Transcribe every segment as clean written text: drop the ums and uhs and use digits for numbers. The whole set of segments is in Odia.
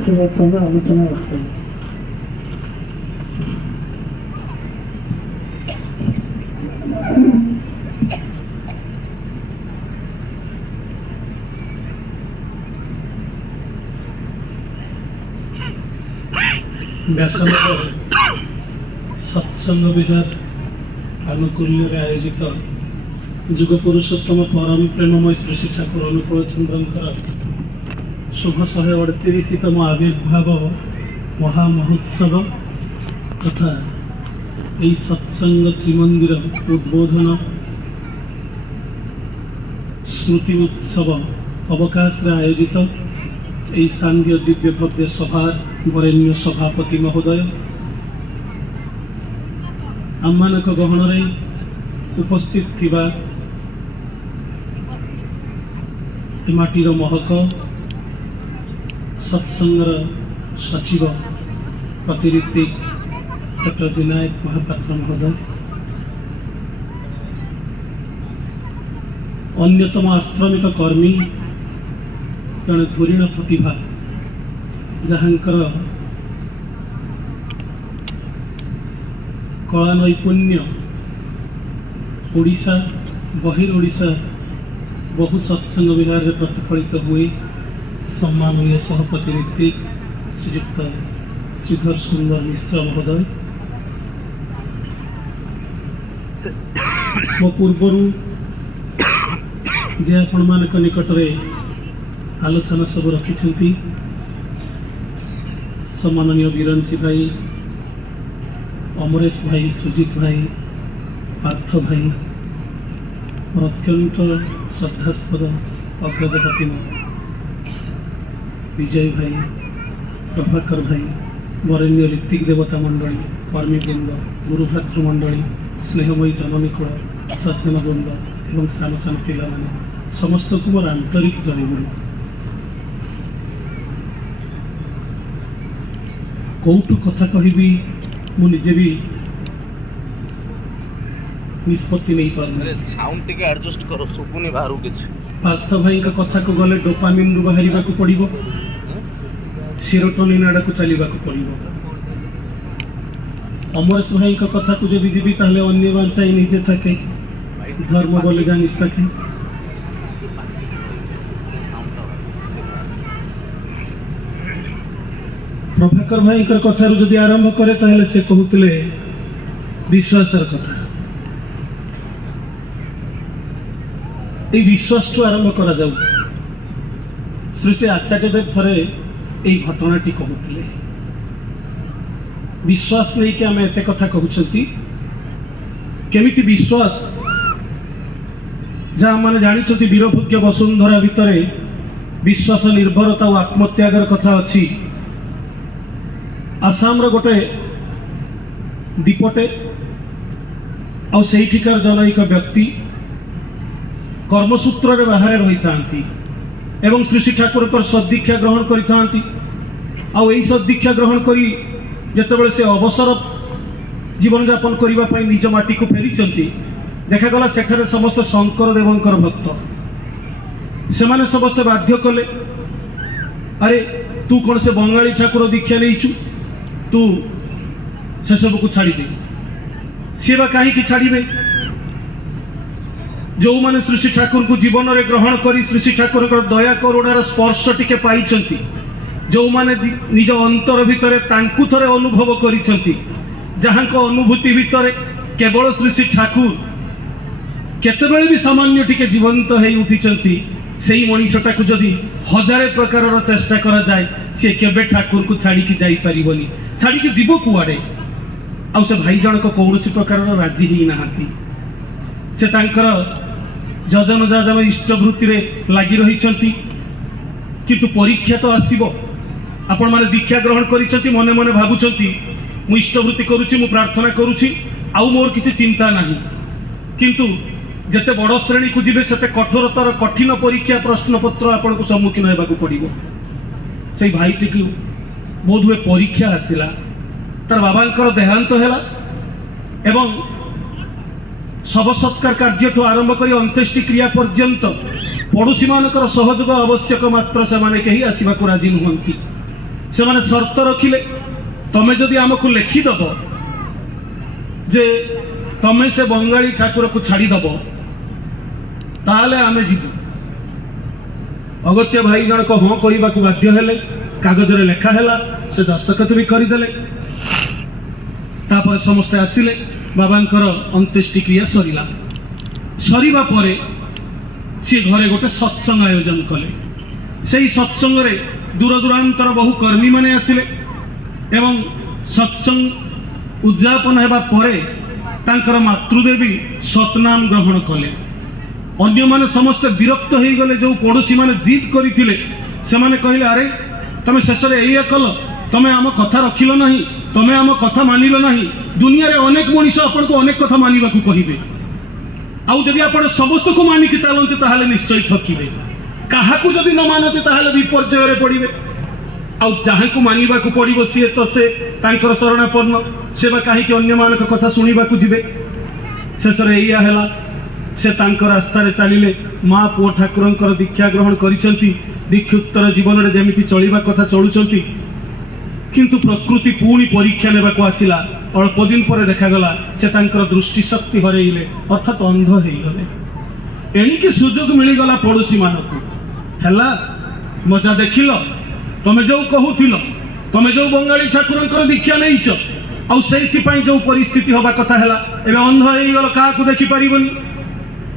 আলোচনা আসছে। ବ୍ୟାସନଗର ସତ୍ସଙ୍ଗ ବିହାର ଆନୁକୂଲ୍ୟରେ ଆୟୋଜିତ ଯୁଗ ପୁରୁଷୋତ୍ତମ ପରମ ପ୍ରେମମୟ ଶ୍ରୀ ଠାକୁର ଅନୁକୂଳ ଚନ୍ଦ୍ରଙ୍କର ଶୁଭ 138ତମ ଆବିର୍ଭାବ ମହାମହୋତ୍ସବ ତଥା ଏହି ସତ୍ସଙ୍ଗ ଶ୍ରୀମନ୍ଦିର ଉଦ୍ବୋଧନ ସ୍ମୃତି ଉତ୍ସବ ଅବକାଶରେ ଆୟୋଜିତ এই সান্ধ্য দিব্য ভব্য সভার বরেণ্য সভাপতি মহোদয় আমମାନଙ୍କ গহণରେ উপস্থিত থিবা ଏ ମାଟିର ମହକ ସତ୍ସଙ୍ଗର ସଚିବ ପ୍ରତିନିଧି ଡକ୍ଟର ବିନାୟକ ମହାପାତ୍ର ମହୋଦୟ, ଅନ୍ୟତମ ଆଶ୍ରମିକ କର୍ମୀ ଜଣେ ଧୁରୀଣ ପ୍ରତିଭା ଯାହାଙ୍କର କଳା ନୈପୁଣ୍ୟ ଓଡ଼ିଶା ବହିର୍ ଓଡ଼ିଶା ବହୁ ସତ୍ସଙ୍ଗ ବିହାରରେ ପ୍ରତିଫଳିତ ହୁଏ। ସମ୍ମାନନୀୟ ସହପ୍ରତିନିଧି ଶ୍ରୀଯୁକ୍ତ ଶ୍ରୀଧର ସୁନ୍ଦର ମିଶ୍ର ମହୋଦୟ, ମୋ ପୂର୍ବରୁ ଯେ ଆପଣମାନଙ୍କ ନିକଟରେ ଆଲୋଚନା ସବୁ ରଖିଛନ୍ତି ସମ୍ମାନନୀୟ ବିରଞ୍ଚି ଭାଇ, ଅମରେଶ ଭାଇ, ସୁଜିତ ଭାଇ, ପାର୍ଥ ଭାଇ, ମୋର ଅତ୍ୟନ୍ତ ଶ୍ରଦ୍ଧାସ୍ପଦ ଅଗ୍ରଜପତି ବିଜୟ ଭାଇ, ପ୍ରଭାକର ଭାଇ, ବରେଣ୍ୟ ଋତିକ ଦେବତା ମଣ୍ଡଳୀ, କର୍ମୀବୃନ୍ଦ, ଗୁରୁଭାତୃମଣ୍ଡଳୀ, ସ୍ନେହମୟୀ ଜନନୀ କୂଳ, ସଜ୍ଜନ ବୃନ୍ଦ ଏବଂ ସାନ ସାନ ପିଲାମାନେ ସମସ୍ତଙ୍କୁ ମୋର ଆନ୍ତରିକ ଜଣାଇବି। କୋଉଠୁ କଥା କହିବି ମୁଁ ନିଜେ ବି ନିଷ୍ପତ୍ତି ନେଇପାରୁନି। ସାଉଣ୍ଡ ଟିକେ ଆଡଜଷ୍ଟ କର, ଶୁଭୁନି ବାହାରୁ କିଛି। ପାର୍ଥ ଭାଇଙ୍କ କଥାକୁ ଗଲେ ଡୋପାମିନ୍ରୁ ବାହାରିବାକୁ ପଡ଼ିବ, ସେରୋଟୋନିନ୍ ଆଡ଼କୁ ଚାଲିବାକୁ ପଡ଼ିବ। ଅମରେଶ ଭାଇଙ୍କ କଥାକୁ ଯଦି ଯିବି ତାହେଲେ ଅନ୍ୟ ବାଞ୍ଚାଇ ନିଜେ থাকে, ଧର୍ମ বলে জানিস থাকে। ପ୍ରଭାକର ଭାଇଙ୍କର କଥାରୁ ଯଦି ଆରମ୍ଭ କରେ ତାହେଲେ ସେ କହୁଥିଲେ ବିଶ୍ୱାସର କଥା। এই বিশ্বাসଠୁ ଆରମ୍ଭ କରାଯାଉ। ଶ୍ରୀ ଶ୍ରୀ ଆଚାର୍ଯ୍ୟଦେବ ଥରେ এই ଘଟଣାଟି କହୁଥିଲେ। ବିଶ୍ୱାସ ନେଇକି ଆମେ ଏତେ କଥା କହୁଛନ୍ତି, କେମିତି ବିଶ୍ୱାସ ଯାହା ମାନେ ଜାଣିଛନ୍ତି ବୀରଭୋଗ୍ୟ ବସୁନ୍ଧରା ଭିତରେ ବିଶ୍ୱାସ, ନିର୍ଭରତା ଓ ଆତ୍ମତ୍ୟାଗର କଥା ଅଛି। ଆସାମର ଗୋଟେ ଦ୍ୱୀପଟେ, ଆଉ ସେଇଠିକାର ଜନୈକ ବ୍ୟକ୍ତି କର୍ମସୂତ୍ରରେ ବାହାରେ ରହିଥାନ୍ତି ଏବଂ ଶ୍ରୀ ଶ୍ରୀ ଠାକୁରଙ୍କର ସଦୀକ୍ଷା ଗ୍ରହଣ କରିଥାନ୍ତି। ଆଉ ଏହି ସଦୀକ୍ଷା ଗ୍ରହଣ କରି ଯେତେବେଳେ ସେ ଅବସର ଜୀବନଯାପନ କରିବା ପାଇଁ ନିଜ ମାଟିକୁ ଫେରିଛନ୍ତି, ଦେଖାଗଲା ସେଠାରେ ସମସ୍ତେ ଶଙ୍କର ଦେବଙ୍କର ଭକ୍ତ। ସେମାନେ ସମସ୍ତେ ବାଧ୍ୟ କଲେ, ଆରେ ତୁ କ'ଣ ସେ ବଙ୍ଗାଳୀ ଠାକୁର ଦୀକ୍ଷା ନେଇଛୁ, ତୁ ସେସବୁକୁ ଛାଡ଼ିଦେ। ସିଏ ବା କାହିଁକି ଛାଡ଼ିବେ? ଯେଉଁମାନେ ଶ୍ରୀ ଶ୍ରୀ ଠାକୁରଙ୍କୁ ଜୀବନରେ ଗ୍ରହଣ କରି ଶ୍ରୀ ଶ୍ରୀ ଠାକୁରଙ୍କର ଦୟା କରୁଣାର ସ୍ପର୍ଶ ଟିକେ ପାଇଛନ୍ତି, ଯେଉଁମାନେ ନିଜ ଅନ୍ତର ଭିତରେ ତାଙ୍କୁ ଥରେ ଅନୁଭବ କରିଛନ୍ତି, ଯାହାଙ୍କ ଅନୁଭୂତି ଭିତରେ କେବଳ ଶ୍ରୀ ଶ୍ରୀ ଠାକୁର କେତେବେଳେ ବି ସାମାନ୍ୟ ଟିକେ ଜୀବନ୍ତ ହେଇ ଉଠିଛନ୍ତି, ସେଇ ମଣିଷଟାକୁ ଯଦି ହଜାରେ ପ୍ରକାରର ଚେଷ୍ଟା କରାଯାଏ ସିଏ କେବେ ଠାକୁରଙ୍କୁ ଛାଡ଼ିକି ଯାଇପାରିବନି। ଛାଡ଼ିକି ଯିବ କୁଆଡ଼େ? ଆଉ ସେ ଭାଇ ଜଣକ କୌଣସି ପ୍ରକାରର ରାଜି ହେଇନାହାନ୍ତି। ସେ ତାଙ୍କର ଯଜନ ଯାଜନ ଇଷ୍ଟବୃତ୍ତିରେ ଲାଗି ରହିଛନ୍ତି। କିନ୍ତୁ ପରୀକ୍ଷା ତ ଆସିବ। ଆପଣମାନେ ଦୀକ୍ଷା ଗ୍ରହଣ କରିଛନ୍ତି, ମନେ ମନେ ଭାବୁଛନ୍ତି ମୁଁ ଇଷ୍ଟବୃତ୍ତି କରୁଛି, ମୁଁ ପ୍ରାର୍ଥନା କରୁଛି, ଆଉ ମୋର କିଛି ଚିନ୍ତା ନାହିଁ। କିନ୍ତୁ ଯେତେ ବଡ଼ ଶ୍ରେଣୀକୁ ଯିବେ ସେତେ କଠୋରତର କଠିନ ପରୀକ୍ଷା ପ୍ରଶ୍ନପତ୍ର ଆପଣଙ୍କୁ ସମ୍ମୁଖୀନ ହେବାକୁ ପଡ଼ିବ। ସେଇ ଭାଇଟିକୁ ବୋଧହୁଏ ପରୀକ୍ଷା ଆସିଲା, ତାର ବାବାଙ୍କର ଦେହାନ୍ତ ହେଲା ଏବଂ ଶବ ସତ୍କାର କାର୍ଯ୍ୟଠୁ ଆରମ୍ଭ କରି ଅନ୍त्यେଷ୍ଟି କ୍ରିୟା ପର୍ଯ୍ୟନ୍ତ ପଡ଼ୋଶୀମାନଙ୍କର ସହଯୋଗ ଆବଶ୍ୟକ, ମାତ୍ର ସେମାନେ କେହି ଆସିବାକୁ ରାଜି ନୁହନ୍ତି। ସେମାନେ ସର୍ତ୍ତ ରଖିଲେ ତମେ ଯଦି ଆମକୁ ଲେଖିଦବ ଯେ ତମେ ସେ ବଙ୍ଗାଳୀ ଠାକୁରକୁ ଛାଡ଼ିଦବ ତାହେଲେ ଆମେ ଯିବୁ। ଅଗତ୍ୟ ଭାଇ ଜଣକ ହଁ କହିବାକୁ ବାଧ୍ୟ ହେଲେ। କାଗଜରେ ଲେଖା ହେଲା, ସେ ଦସ୍ତଖତ ବି କରିଦେଲେ। ତାପରେ ସମସ୍ତେ ଆସିଲେ, ବାବାଙ୍କର ଅନ୍त्यେଷ୍ଟି କ୍ରିୟା ସରିଲା। ସରିବା ପରେ ସିଏ ଘରେ ଗୋଟେ ସତ୍ସଙ୍ଗ ଆୟୋଜନ କଲେ। ସେଇ ସତ୍ସଙ୍ଗରେ ଦୂରଦୂରାନ୍ତର ବହୁ କର୍ମୀମାନେ ଆସିଲେ ଏବଂ ସତ୍ସଙ୍ଗ ଉଦ୍ଯାପନ ହେବା ପରେ ତାଙ୍କର ମାତୃଦେବୀ ସତନାମ ଗ୍ରହଣ କଲେ। ଅନ୍ୟମାନେ ସମସ୍ତେ ବିରକ୍ତ ହେଇଗଲେ। ଯେଉଁ ପଡ଼ୋଶୀମାନେ ଜିଦ୍ କରିଥିଲେ ସେମାନେ କହିଲେ, ଆରେ ତମେ ଶେଷରେ ଏଇଆ କଲ, ତମେ ଆମ କଥା ରଖିଲ ନାହିଁ, ତମେ ଆମ କଥା ମାନିଲ ନାହିଁ। ଦୁନିଆରେ ଅନେକ ମଣିଷ ଆପଣଙ୍କୁ ଅନେକ କଥା ମାନିବାକୁ କହିବେ, ଆଉ ଯଦି ଆପଣ ସମସ୍ତଙ୍କୁ ମାନିକି ଚାଲନ୍ତି ତାହେଲେ ନିଶ୍ଚୟ ଠକିବେ। କାହାକୁ ଯଦି ନ ମାନନ୍ତି ତାହେଲେ ବିପର୍ଯ୍ୟୟରେ ପଡ଼ିବେ। ଆଉ ଯାହାକୁ ମାନିବାକୁ ପଡ଼ିବ ସିଏ ତ ସେ ତାଙ୍କର ଶରଣାପନ୍ନ, ସେ ବା କାହିଁକି ଅନ୍ୟମାନଙ୍କ କଥା ଶୁଣିବାକୁ ଯିବେ। ଶେଷରେ ଏଇଆ ହେଲା, ସେ ତାଙ୍କ ରାସ୍ତାରେ ଚାଲିଲେ। ମା ପୁଅ ଠାକୁରଙ୍କର ଦୀକ୍ଷା ଗ୍ରହଣ କରିଛନ୍ତି, ଦୀକ୍ଷୁତ୍ତର ଜୀବନରେ ଯେମିତି ଚଳିବା କଥା ଚଳୁଛନ୍ତି। କିନ୍ତୁ ପ୍ରକୃତି ପୁଣି ପରୀକ୍ଷା ନେବାକୁ ଆସିଲା। ଅଳ୍ପ ଦିନ ପରେ ଦେଖାଗଲା ସେ ତାଙ୍କର ଦୃଷ୍ଟି ଶକ୍ତି ହରେଇଲେ, ଅର୍ଥାତ୍ ଅନ୍ଧ ହେଇଗଲେ। ଏଣିକି ସୁଯୋଗ ମିଳିଗଲା ପଡ଼ୋଶୀମାନଙ୍କୁ। ହେଲା, ମଜା ଦେଖିଲ, ତମେ ଯେଉଁ କହୁଥିଲ, ତମେ ଯେଉଁ ବଙ୍ଗାଳୀ ଠାକୁରଙ୍କର ଦୀକ୍ଷା ନେଇଛ, ଆଉ ସେଇଥିପାଇଁ ଯେଉଁ ପରିସ୍ଥିତି ହେବା କଥା ହେଲା, ଏବେ ଅନ୍ଧ ହେଇଗଲ, କାହାକୁ ଦେଖିପାରିବନି।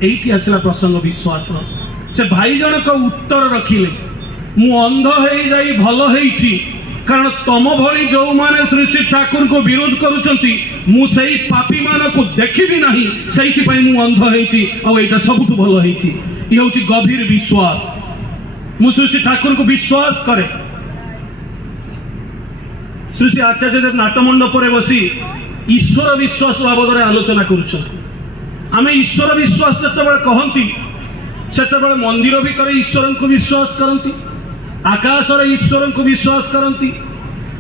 ଏଇଠି ଆସିଲା ପ୍ରସଙ୍ଗ ବିଶ୍ୱାସର। ସେ ଭାଇ ଜଣକ ଉତ୍ତର ରଖିଲେ, ମୁଁ ଅନ୍ଧ ହେଇଯାଇ ଭଲ ହେଇଛି, କାରଣ ତମ ଭଳି ଯେଉଁମାନେ ଶ୍ରୀ ଶ୍ରୀ ଠାକୁରଙ୍କୁ ବିରୋଧ କରୁଛନ୍ତି ମୁଁ ସେଇ ପାପୀମାନଙ୍କୁ ଦେଖିବି ନାହିଁ, ସେଇଥିପାଇଁ ମୁଁ ଅନ୍ଧ ହେଇଛି, ଆଉ ଏଇଟା ସବୁଠୁ ଭଲ ହେଇଛି। ଇଏ ହେଉଛି ଗଭୀର ବିଶ୍ୱାସ। ମୁଁ ଶ୍ରୀ ଶ୍ରୀ ଠାକୁରଙ୍କୁ ବିଶ୍ୱାସ କରେ। ଶ୍ରୀ ଶ୍ରୀ ଆଚାର୍ଯ୍ୟଦେବ ନାଟମଣ୍ଡପରେ ବସି ଈଶ୍ୱର ବିଶ୍ୱାସ ବାବଦରେ ଆଲୋଚନା କରୁଛନ୍ତି। ଆମେ ଈଶ୍ୱର ବିଶ୍ୱାସ ଯେତେବେଳେ କହନ୍ତି ସେତେବେଳେ ମନ୍ଦିର ଭିତରେ ଈଶ୍ୱରଙ୍କୁ ବିଶ୍ୱାସ କରନ୍ତି, ଆକାଶରେ ଈଶ୍ୱରଙ୍କୁ ବିଶ୍ୱାସ କରନ୍ତି,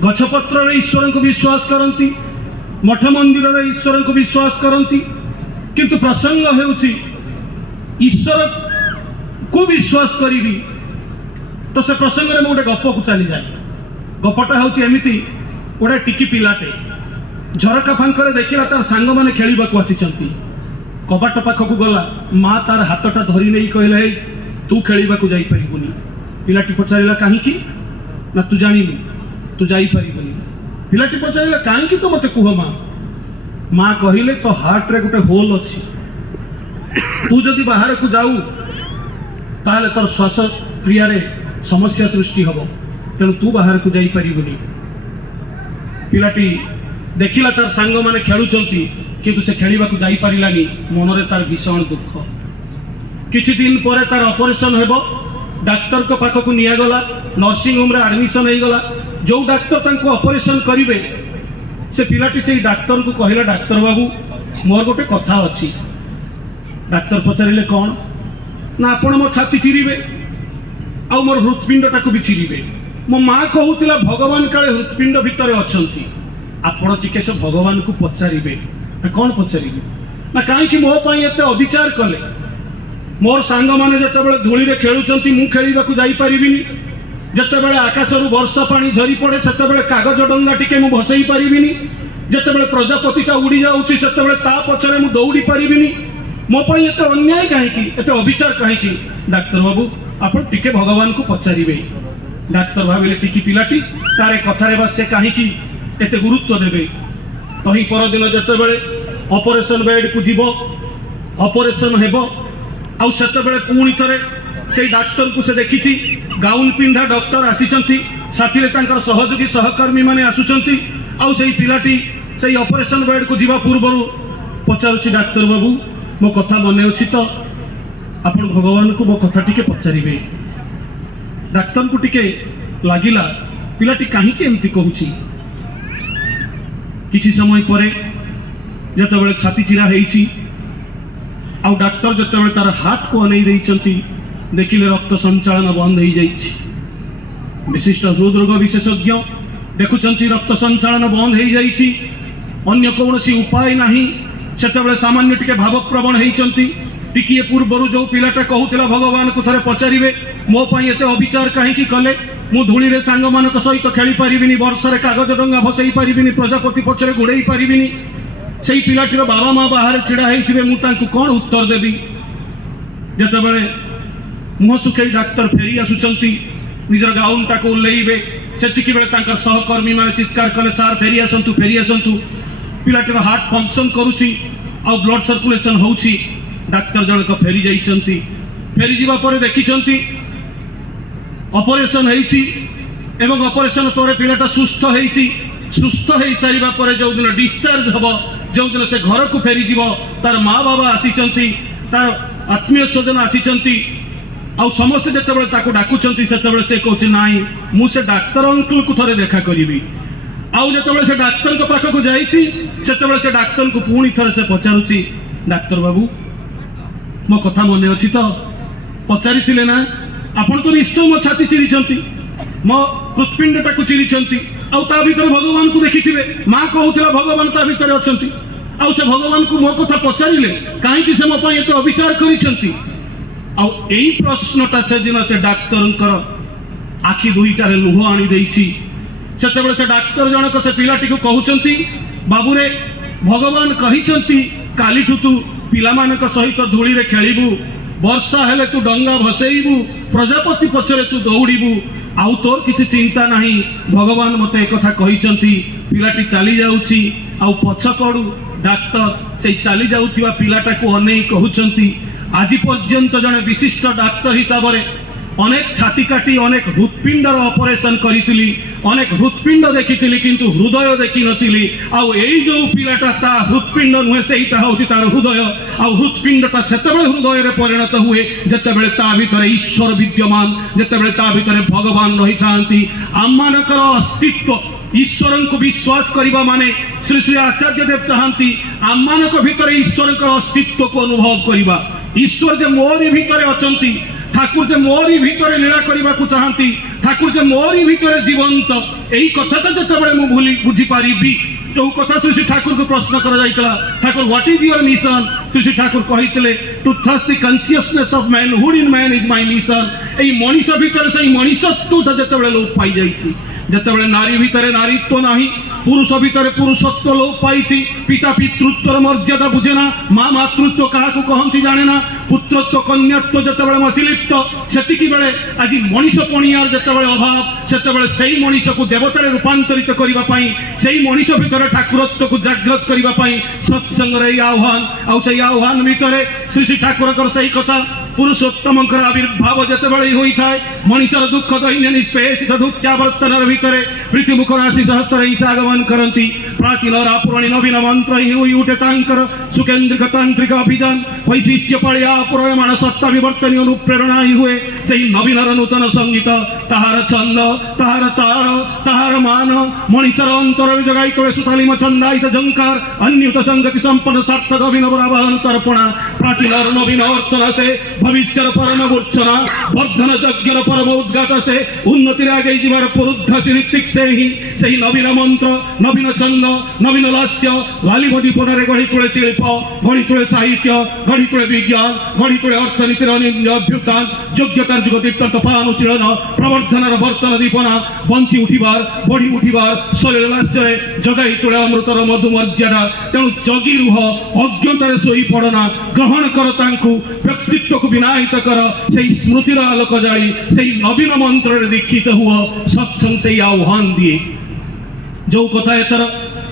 ଗଛପତ୍ରରେ ଈଶ୍ୱରଙ୍କୁ ବିଶ୍ୱାସ କରନ୍ତି, ମଠ ମନ୍ଦିରରେ ଈଶ୍ୱରଙ୍କୁ ବିଶ୍ୱାସ କରନ୍ତି। କିନ୍ତୁ ପ୍ରସଙ୍ଗ ହେଉଛି ଈଶ୍ୱରକୁ ବିଶ୍ୱାସ କରିବି ତ ସେ ପ୍ରସଙ୍ଗରେ ମୁଁ ଗୋଟେ ଗପକୁ ଚାଲିଯାଏ। ଗପଟା ହେଉଛି ଏମିତି, ଗୋଟେ ଟିକି ପିଲାଟେ ଝରକା ଫାଙ୍କରେ ଦେଖିଲା ତାର ସାଙ୍ଗମାନେ ଖେଳିବାକୁ ଆସିଛନ୍ତି। କବାଟ ପାଖକୁ ଗଲା, ମା ତାର ହାତଟା ଧରି ନେଇ କହିଲା, ହେଇ ତୁ ଖେଳିବାକୁ ଯାଇପାରିବୁନି। ପିଲାଟି ପଚାରିଲା, କାହିଁକି? ନା ତୁ ଜାଣିନୁ, ତୁ ଯାଇପାରିବୁନି। ପିଲାଟି ପଚାରିଲା, କାହିଁକି ତ ମୋତେ କୁହ ମା। ମା କହିଲେ, ତୋ ହାର୍ଟରେ ଗୋଟେ ହୋଲ୍ ଅଛି, ତୁ ଯଦି ବାହାରକୁ ଯାଉ ତାହେଲେ ତୋର ଶ୍ୱାସକ୍ରିୟାରେ ସମସ୍ୟା ସୃଷ୍ଟି ହେବ, ତେଣୁ ତୁ ବାହାରକୁ ଯାଇପାରିବୁନି। ପିଲାଟି ଦେଖିଲା ତାର ସାଙ୍ଗମାନେ ଖେଳୁଛନ୍ତି, କିନ୍ତୁ ସେ ଖେଳିବାକୁ ଯାଇପାରିଲାନି। ମନରେ ତାର ଭୀଷଣ ଦୁଃଖ। କିଛି ଦିନ ପରେ ତାର ଅପରେସନ୍ ହେବ। ଡାକ୍ତରଙ୍କ ପାଖକୁ ନିଆଗଲା, ନର୍ସିଂ ହୋମ୍ରେ ଆଡ଼ମିସନ୍ ହେଇଗଲା। ଯେଉଁ ଡାକ୍ତର ତାଙ୍କୁ ଅପରେସନ୍ କରିବେ ସେ ପିଲାଟି ସେଇ ଡାକ୍ତରକୁ କହିଲା, ଡାକ୍ତର ବାବୁ ମୋର ଗୋଟେ କଥା ଅଛି। ଡାକ୍ତର ପଚାରିଲେ, କ'ଣ? ନା ଆପଣ ମୋ ଛାତି ଚିରିବେ ଆଉ ମୋର ହୃତ୍ପିଣ୍ଡଟାକୁ ବି ଚିରିବେ। ମୋ ମା କହୁଥିଲା ଭଗବାନ କାଳେ ହୃତ୍ପିଣ୍ଡ ଭିତରେ ଅଛନ୍ତି, ଆପଣ ଟିକେ ସେ ଭଗବାନଙ୍କୁ ପଚାରିବେ। କ'ଣ ପଚାରିବେ? ନା କାହିଁକି ମୋ ପାଇଁ ଏତେ ଅବିଚାର କଲେ? ମୋର ସାଙ୍ଗମାନେ ଯେତେବେଳେ ଧୂଳିରେ ଖେଳୁଛନ୍ତି ମୁଁ ଖେଳିବାକୁ ଯାଇପାରିବିନି, ଯେତେବେଳେ ଆକାଶରୁ ବର୍ଷା ପାଣି ଝରି ପଡ଼େ ସେତେବେଳେ କାଗଜ ଡଙ୍ଗା ଟିକେ ମୁଁ ଭସେଇ ପାରିବିନି, ଯେତେବେଳେ ପ୍ରଜାପତିଟା ଉଡ଼ି ଯାଉଛି ସେତେବେଳେ ତା ପଛରେ ମୁଁ ଦୌଡ଼ି ପାରିବିନି। ମୋ ପାଇଁ ଏତେ ଅନ୍ୟାୟ କାହିଁକି, ଏତେ ଅବିଚାର କାହିଁକି? ଡାକ୍ତର ବାବୁ ଆପଣ ଟିକେ ଭଗବାନଙ୍କୁ ପଚାରିବେ। ଡାକ୍ତର ଭାବିଲେ, ଟିକି ପିଲାଟି, ତାର କଥାରେ ବା ସେ କାହିଁକି ଏତେ ଗୁରୁତ୍ୱ ଦେବେ। ତହିଁ ପରଦିନ ଯେତେବେଳେ ଅପରେସନ୍ ବେଡ୍କୁ ଯିବ, ଅପରେସନ୍ ହେବ, ଆଉ ସେତେବେଳେ ପୁଣି ଥରେ ସେଇ ଡାକ୍ତରକୁ ସେ ଦେଖିଛି, ଗାଉନ ପିନ୍ଧା ଡକ୍ଟର ଆସିଛନ୍ତି, ସାଥିରେ ତାଙ୍କର ସହଯୋଗୀ ସହକର୍ମୀମାନେ ଆସୁଛନ୍ତି। ଆଉ ସେଇ ପିଲାଟି ସେଇ ଅପରେସନ୍ ବେଡ୍କୁ ଯିବା ପୂର୍ବରୁ ପଚାରୁଛି, ଡାକ୍ତର ବାବୁ ମୋ କଥା ମନେ ଅଛି ତ? ଆପଣ ଭଗବାନଙ୍କୁ ମୋ କଥା ଟିକେ ପଚାରିବେ। ଡାକ୍ତରଙ୍କୁ ଟିକେ ଲାଗିଲା ପିଲାଟି କାହିଁକି ଏମିତି କହୁଛି। କିଛି ସମୟ ପରେ ଯେତେବେଳେ ଛାତି ଚିରା ହେଇଛି ଆଉ ଡାକ୍ତର ଯେତେବେଳେ ତାର ହାର୍ଟକୁ ଅନେଇ ଦେଇଛନ୍ତି, ଦେଖିଲେ ରକ୍ତ ସଞ୍ଚାଳନ ବନ୍ଦ ହେଇଯାଇଛି। ବିଶିଷ୍ଟ ହୃଦରୋଗ ବିଶେଷଜ୍ଞ ଦେଖୁଛନ୍ତି ରକ୍ତ ସଞ୍ଚାଳନ ବନ୍ଦ ହେଇଯାଇଛି, ଅନ୍ୟ କୌଣସି ଉପାୟ ନାହିଁ। ସେତେବେଳେ ସାମାନ୍ୟ ଟିକେ ଭାବପ୍ରବଣ ହେଇଛନ୍ତି। ଟିକିଏ ପୂର୍ବରୁ ଯେଉଁ ପିଲାଟା କହୁଥିଲା ଭଗବାନଙ୍କୁ ଥରେ ପଚାରିବେ, ମୋ ପାଇଁ ଏତେ ଅବିଚାର କାହିଁକି କଲେ, ମୁଁ ଧୂଳିରେ ସାଙ୍ଗମାନଙ୍କ ସହିତ ଖେଳି ପାରିବିନି, ବର୍ଷାରେ କାଗଜ ଡଙ୍ଗା ଭସେଇ ପାରିବିନି, ପ୍ରଜାପତି ପଛରେ ଗୋଡ଼େଇ ପାରିବିନି। ସେଇ ପିଲାଟିର ବାବା ମା ବାହାରେ ଛିଡ଼ା ହେଇଥିବେ, ମୁଁ ତାଙ୍କୁ କ'ଣ ଉତ୍ତର ଦେବି? ଯେତେବେଳେ ମୁହଁ ଶୁଖେଇ ଡାକ୍ତର ଫେରି ଆସୁଛନ୍ତି, ନିଜର ଗାଉନଟାକୁ ଓହ୍ଲେଇବେ, ସେତିକି ବେଳେ ତାଙ୍କର ସହକର୍ମୀମାନେ ଚିତ୍କାର କଲେ, ସାର୍ ଫେରି ଆସନ୍ତୁ, ଫେରି ଆସନ୍ତୁ। ପିଲାଟିର ହାର୍ଟ ଫଙ୍କସନ୍ କରୁଛି ଆଉ ବ୍ଲଡ ସର୍କୁଲେସନ୍ ହେଉଛି। ଡାକ୍ତର ଜଣକ ଫେରି ଯାଇଛନ୍ତି। ଫେରିଯିବା ପରେ ଦେଖିଛନ୍ତି ଅପରେସନ୍ ହେଇଛି ଏବଂ ଅପରେସନ୍ ପରେ ପିଲାଟା ସୁସ୍ଥ ହେଇଛି। ସୁସ୍ଥ ହେଇସାରିବା ପରେ ଯେଉଁଦିନ ଡିସଚାର୍ଜ ହେବ, ଯେଉଁଦିନ ସେ ଘରକୁ ଫେରିଯିବ, ତାର ମା ବାବା ଆସିଛନ୍ତି, ତାର ଆତ୍ମୀୟ ସ୍ୱଜନ ଆସିଛନ୍ତି, ଆଉ ସମସ୍ତେ ଯେତେବେଳେ ତାକୁ ଡାକୁଛନ୍ତି ସେତେବେଳେ ସେ କହୁଛି ନାଇଁ, ମୁଁ ସେ ଡାକ୍ତର ଅଙ୍କଲକୁ ଥରେ ଦେଖା କରିବି। ଆଉ ଯେତେବେଳେ ସେ ଡାକ୍ତରଙ୍କ ପାଖକୁ ଯାଇଛି ସେତେବେଳେ ସେ ଡାକ୍ତରଙ୍କୁ ପୁଣି ଥରେ ସେ ପଚାରୁଛି, ଡାକ୍ତର ବାବୁ ମୋ କଥା ମନେ ଅଛି ତ? ପଚାରିଥିଲେ ନା? ଆପଣ ତ ନିଶ୍ଚୟ ମୋ ଛାତି ଚିରିଛନ୍ତି, ମୋ ହୃତ୍ପିଣ୍ଡଟାକୁ ଚିରିଛନ୍ତି, ଆଉ ତା ଭିତରେ ଭଗବାନଙ୍କୁ ଦେଖିଥିବେ। ମା କହୁଥିଲା ଭଗବାନ ତା ଭିତରେ ଅଛନ୍ତି, ଆଉ ସେ ଭଗବାନଙ୍କୁ ମୋ କଥା ପଚାରିଲେ କାହିଁକି ସେ ମୋ ପାଇଁ ଏତେ ଅବିଚାର କରିଛନ୍ତି? ଆଉ ଏଇ ପ୍ରଶ୍ନଟା ସେଦିନ ସେ ଡାକ୍ତରଙ୍କର ଆଖି ଦୁଇଟାରେ ଲୁହ ଆଣି ଦେଇଛି। ସେତେବେଳେ ସେ ଡାକ୍ତର ଜଣକ ସେ ପିଲାଟିକୁ କହୁଛନ୍ତି, ବାବୁରେ ଭଗବାନ କହିଛନ୍ତି କାଲିଠୁ ତୁ ପିଲାମାନଙ୍କ ସହିତ ଧୂଳିରେ ଖେଳିବୁ, ବର୍ଷା ହେଲେ ତୁ ଡଙ୍ଗା ଭସେଇବୁ, ପ୍ରଜାପତି ପଛରେ ତୁ ଦୌଡ଼ିବୁ, ଆଉ ତୋର କିଛି ଚିନ୍ତା ନାହିଁ। ଭଗବାନ ମୋତେ ଏକଥା କହିଛନ୍ତି। ପିଲାଟି ଚାଲି ଯାଉଛି, ଆଉ ପଛ କଡ଼ୁ ଡାକ୍ତର ସେଇ ଚାଲି ଯାଉଥିବା ପିଲାଟାକୁ ଅନେଇ କହୁଛନ୍ତି, ଆଜି ପର୍ଯ୍ୟନ୍ତ ଜଣେ ବିଶିଷ୍ଟ ଡାକ୍ତର ହିସାବରେ ଅନେକ ଛାତି କାଟି ଅନେକ ହୃତ୍ପିଣ୍ଡର ଅପରେସନ୍ କରିଥିଲି, ଅନେକ ହୃତ୍ପିଣ୍ଡ ଦେଖିଥିଲି, କିନ୍ତୁ ହୃଦୟ ଦେଖିନଥିଲି। ଆଉ ଏଇ ଯେଉଁ ପିଲାଟା, ତା ହୃତ୍ପିଣ୍ଡ ନୁହେଁ, ସେଇଟା ହେଉଛି ତାର ହୃଦୟ। ଆଉ ହୃତ୍ପିଣ୍ଡଟା ସେତେବେଳେ ହୃଦୟରେ ପରିଣତ ହୁଏ ଯେତେବେଳେ ତା ଭିତରେ ଈଶ୍ୱର ବିଦ୍ୟମାନ, ଯେତେବେଳେ ତା ଭିତରେ ଭଗବାନ ରହିଥାନ୍ତି। ଆମମାନଙ୍କର ଅସ୍ତିତ୍ୱ, ଈଶ୍ୱରଙ୍କୁ ବିଶ୍ୱାସ କରିବା ମାନେ ଶ୍ରୀ ଶ୍ରୀ ଆଚାର୍ଯ୍ୟ ଦେବ ଚାହାନ୍ତି ଆମମାନଙ୍କ ଭିତରେ ଈଶ୍ୱରଙ୍କର ଅସ୍ତିତ୍ୱକୁ ଅନୁଭବ କରିବା। ଈଶ୍ୱର ଯେ ମୋରି ଭିତରେ ଅଛନ୍ତି, ଠାକୁର ଯେ ମୋରି ଭିତରେ ଲୀଳା କରିବାକୁ ଚାହାନ୍ତି, ଠାକୁର ଯେ ମୋରି ଭିତରେ ଜୀବନ୍ତ, ଏଇ କଥାଟା ଯେତେବେଳେ ମୁଁ ବୁଝିପାରିବି, ଯେଉଁ କଥା ଶ୍ରୀ ଶ୍ରୀ ଠାକୁରଙ୍କୁ ପ୍ରଶ୍ନ କରାଯାଇଥିଲା, Thakur what is your mission? Shri Shri Thakur କହିଥିଲେ, to thrust the consciousness of manhood in man is my mission. ଏଇ ମଣିଷ ଭିତରେ ସେଇ ମଣିଷତ୍ୱଟା ଯେତେବେଳେ ଲୋପ ପାଇଯାଇଛି, ଯେତେବେଳେ ନାରୀ ଭିତରେ ନାରୀତ୍ୱ ନାହିଁ, ପୁରୁଷ ଭିତରେ ପୁରୁଷତ୍ୱ ଲୋପ ପାଇଛି, ପିତା ପିତୃତ୍ୱର ମର୍ଯ୍ୟାଦା ବୁଝେ ନା, ମା ମାତୃତ୍ୱ କାହାକୁ କହନ୍ତି ଜାଣେ ନା, ପୁତ୍ରତ୍ୱ କନ୍ୟାତ୍ୱ ଯେତେବେଳେ ମସିଲିପ୍ତ, ସେତିକି ବେଳେ ଆଜି ମଣିଷ ପଣିଆର ଯେତେବେଳେ ଅଭାବ, ସେତେବେଳେ ସେଇ ମଣିଷକୁ ଦେବତାରେ ରୂପାନ୍ତରିତ କରିବା ପାଇଁ, ସେଇ ମଣିଷ ଭିତରେ ଠାକୁରତ୍ୱକୁ ଜାଗ୍ରତ କରିବା ପାଇଁ ସତ୍ସଙ୍ଗର ଏଇ ଆହ୍ୱାନ। ଆଉ ସେଇ ଆହ୍ୱାନ ଭିତରେ ଶ୍ରୀ ଶ୍ରୀ ଠାକୁରଙ୍କର ସେଇ କଥା, ପୁରୁଷୋତ୍ତମଙ୍କର ଆବିର୍ଭାବ ଯେତେବେଳେ ହୋଇଥାଏ, ମଣିଷର ଦୁଃଖ ଦୈନ୍ୟ ନିଷ୍ପେଷିତ ଦୁଃଖ୍ୟାବର୍ତ୍ତନର ଭିତରେ ପ୍ରୀତିମୁଖ ରାଶି ସହସ୍ତରେ ହିଁ ସେ ଆଗମନ କରନ୍ତି। ପ୍ରାଚୀନ ରାପୁରାଣୀ ନବୀନ ମନ୍ତ୍ର ହିଁ ହୋଇ ଉଠେ ତାଙ୍କର ସୁକେନ୍ଦ୍ରିକ ତାନ୍ତ୍ରିକ ଅଭିଯାନ। ବୈଶିଷ୍ଟ୍ୟ ପାଳିଆ ପ୍ରୟମାଣ ସତ୍ତା ବିବର୍ତ୍ତନୀ ଅନୁପ୍ରେରଣା ହିଁ ହୁଏ ସେହି ନବୀନର ନୂତନ ସଙ୍ଗୀତ। ତାହାର ଛନ୍ଦ, ତାହାର ତାର, ତାହାର ମାନ ମଣିଷର ଅନ୍ତରରେ ଯୋଗାଇ ତୋଳେ ସୁତାଲିମ ଛନ୍ଦାୟିତ ଝଙ୍କାର, ଅନ୍ୟୁତ ସଂଗତି ସମ୍ପନ୍ନ ସାର୍ଥକ ଅଭିନବ ଆବାହନ ତର୍ପଣା। ପ୍ରାଚୀନର ନବୀନ ଅର୍ତ୍ତନା ସେ, ଭବିଷ୍ୟର ପରମ ମୂର୍ଚ୍ଛନା, ବର୍ଦ୍ଧନ ଯଜ୍ଞର ପରମ ଉଦ୍ଗାତ ସେ, ଉନ୍ନତିରେ ଆଗେଇ ଯିବାର ପୁରୁଦ୍ଧାସୀ ଋତିକ୍ ସେ ହିଁ ସେହି ନବୀନ ମନ୍ତ୍ର, ନବୀନ ଛନ୍ଦ, ନବୀନ ଲାସ୍ୟ, ଲାଲିମ ଦୀପନରେ ଗଢ଼ି ତୋଳେ ଶିଳ୍ପ, ଗଢ଼ି ତୋଳେ ସାହିତ୍ୟ, ଗଢ଼ି ତୋଳେ ବିଜ୍ଞାନ, ଗଢ଼ି ତୋଳେ ଅର୍ଥନୀତିର ଅନନ୍ୟ ଅଭ୍ୟୁତ୍ଥାନ, ଯୋଗ୍ୟତାର ଯୁଗ ଦୀପ୍ତାନ୍ତ ପାନୁଶୀଳନ, ପ୍ରବର୍ଦ୍ଧନର ବର୍ତ୍ତନ ଦୀପନା, ବଞ୍ଚି ଉଠିବାର, ବଢ଼ି ଉଠିବାର ଶରୀର ଲାସ୍ୟରେ ଜଗାଇ ତୋଳେ ଅମୃତର ମଧୁମର୍ଯ୍ୟାଦା। ତେଣୁ ଜଗି ରୁହ, ଅଜ୍ଞତାରେ ଶୋଇ ପଡ଼ନା, ଗ୍ରହଣ କର ତାଙ୍କୁ, ବ୍ୟକ୍ତିତ୍ୱକୁ ବିନାୟିତ କର, ସେହି ସ୍ମୃତିର ଆଲୋକ ଜାଳି ସେହି ନବୀନ ମନ୍ତ୍ରରେ ଦୀକ୍ଷିତ ହୁଅ। ସତ୍ସଙ୍ଗ ସେହି ଆହ୍ୱାନ ଦିଏ। ଯେଉଁ କଥା ଏଥର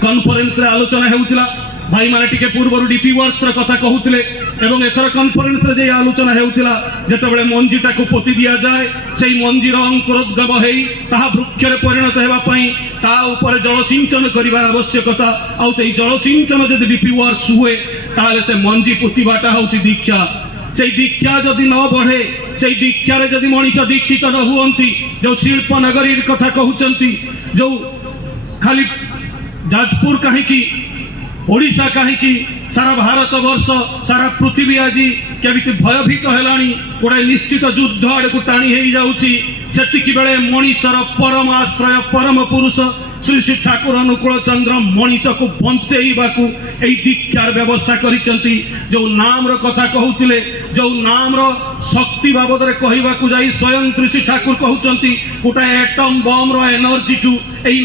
କନଫରେନ୍ସରେ ଆଲୋଚନା ହେଉଥିଲା, ଭାଇମାନେ ଟିକେ ପୂର୍ବରୁ ଡିପି ୱାର୍କସର କଥା କହୁଥିଲେ, ଏବଂ ଏଥର କନଫରେନ୍ସରେ ଯେ ଆଲୋଚନା ହେଉଥିଲା, ଯେତେବେଳେ ମଞ୍ଜିଟାକୁ ପୋତି ଦିଆଯାଏ, ସେହି ମଞ୍ଜିର ଅଙ୍କୁରୋଦ୍ଗମ ହେଇ ତାହା ବୃକ୍ଷରେ ପରିଣତ ହେବା ପାଇଁ ତା ଉପରେ ଜଳସିଞ୍ଚନ କରିବାର ଆବଶ୍ୟକତା। ଆଉ ସେହି ଜଳସିଞ୍ଚନ ଯଦି ଡିପି ୱାର୍କସ ହୁଏ, ତାହେଲେ ସେ ମଞ୍ଜି ପୋତିବାଟା ହେଉଛି ଦୀକ୍ଷା। সেই দীক্ষা যদি ন বঢ়ে, সেই দীক্ষারে যদি মଣିଷ দীক্ষিত ন ହୁଅନ୍ତି, ଯେଉଁ ଶିଳ୍ପ ନଗରୀର କଥା କହୁଛନ୍ତି, ଯେଉଁ ଖାଲି ଯାଜପୁର କାହିଁକି, ଓଡ଼ିଶା କାହିଁକି, ସାରା ଭାରତ ବର୍ଷ, ସାରା ପୃଥିବୀ ଆଜି କେମିତି ଭୟଭୀତ ହେଲାଣି, ଗୋଟାଏ ନିଶ୍ଚିତ ଯୁଦ୍ଧ ଆଡ଼କୁ ଟାଣି ହେଇଯାଉଛି, ସେତିକି ବେଳେ ମଣିଷର ପରମ ଆଶ୍ରୟ, ପରମ ପୁରୁଷ ଶ୍ରୀ ଶ୍ରୀ ଠାକୁର ଅନୁକୂଳ ଚନ୍ଦ୍ର ମଣିଷକୁ ବଞ୍ଚେଇବାକୁ ଏହି ଦୀକ୍ଷାର ବ୍ୟବସ୍ଥା କରିଛନ୍ତି। ଯେଉଁ ନାମର କଥା କହୁଥିଲେ, ଯେଉଁ ନାମର शक्ति बाबद कहवाक जाई स्वयं श्री ठाकुर कहते गोटे एटम बम एनर्जी ठू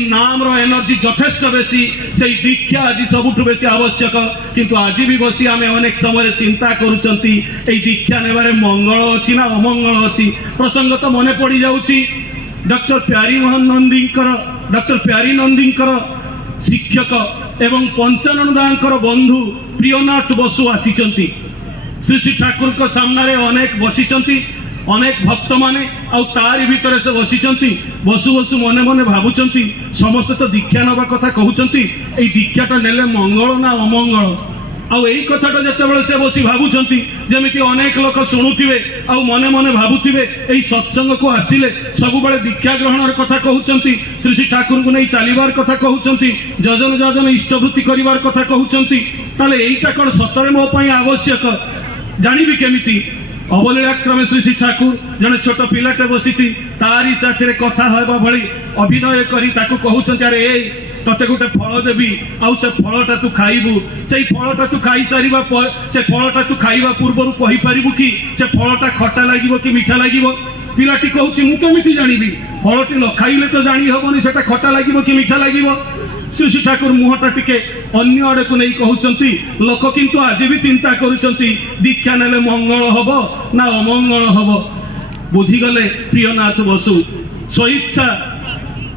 नाम एनर्जी यथेष्ट बेसी से दीक्षा आज सबुठ बेसी आवश्यक किंतु आज भी बसी आम अनेक समय चिंता करुँच दीक्षा नेबारे मंगल अच्छी ना अमंगल अच्छी प्रसंग तो मन पड़ जाऊँगी डॉक्टर प्यारी मोहन नंदी डॉक्टर प्यारी नंदी शिक्षक एवं पंचानंदांकर बंधु प्रियनाथ बसु आसी श्री श्री ठाकुर को सामने अनेक बसी अनेक भक्त माने तारी भितर से बसी बसु बसु मने मने भावुंट समस्ते तो दीक्षा नवा कथा कहते दीक्षाटा नेले मंगल ना अमंगल आउ यही कथाटा जितेबाला से बसी भावुंट जमी अनेक लोक शुणुवे आउ मने मने भावुवे यही सत्संग को आसिले सब बड़े दीक्षा ग्रहण कथा कहते श्री श्री ठाकुर को नहीं चलबार कथा कहते जजन जजन इष्टवृत्ति करार कथा कहते ताले यहीटा कौन सतरे मो आवश्यक जानिबी केमिति अवलीला क्रमे श्री श्री ठाकुर जड़े छोट पिलाटे बसी तारी साथी कथा होगा भली अभिनय करी ताकू कहते अरे ए तते गोटे फल देवी आउ से फलटा तू खाइबू से फलटा तू खाई सारिबा से फलटा तू खाइबा पूर्व कहि परिबू कि से फलटा खट्टा लागिबो कि मीठा लागिबो पिलाटी कहूँ मु केमिति जानिबी फलटी न खाइले तो जानी हबनी सेटा खट्टा लागिबो कि मीठा लागिबो श्री श्री ठाकुर मुहटा टिके अन्य आड़े को नहीं कहते लोक किंतु आज भी चिंता करुँच दीक्षा नेले मंगल हब ना अमंगल हब बुझीगले प्रियनाथ बसु स्वेच्छा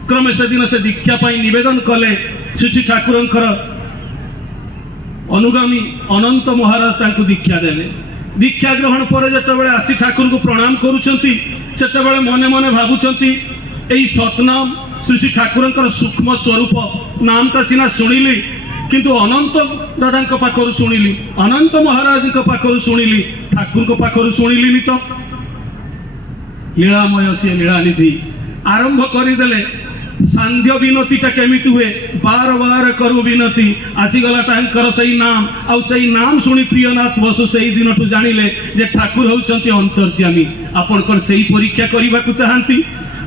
क्रमे से दिन से दीक्षा निवेदन कले श्री श्री ठाकुर अनुगामी अनंत महाराज तांको दीक्षा देले दीक्षा ग्रहण पर जितेबाला आसी ठाकुर को प्रणाम करुँच मने मने भावुंट यही सतनाम श्री श्री ठाकुर सूक्ष्म स्वरूप नामटा सीना शुणिली किंतु अनंत दादा पाखर शुणिली अनंत महाराज पाखर शुणिली ठाकुर पाखर शुणिली तो लीलामय सी लीलानिधि आरंभ करदे सांध्य विनतीटा केमिति हुए बार बार करू विनती आसीगला तांकर सही नाम आउ सही नाम शुणी प्रियनाथ बसु सही दिन ठू जानिले जे ठाकुर होउचंती अंतर्यामी आपण कोन सही परीक्षा करबा को चाहंती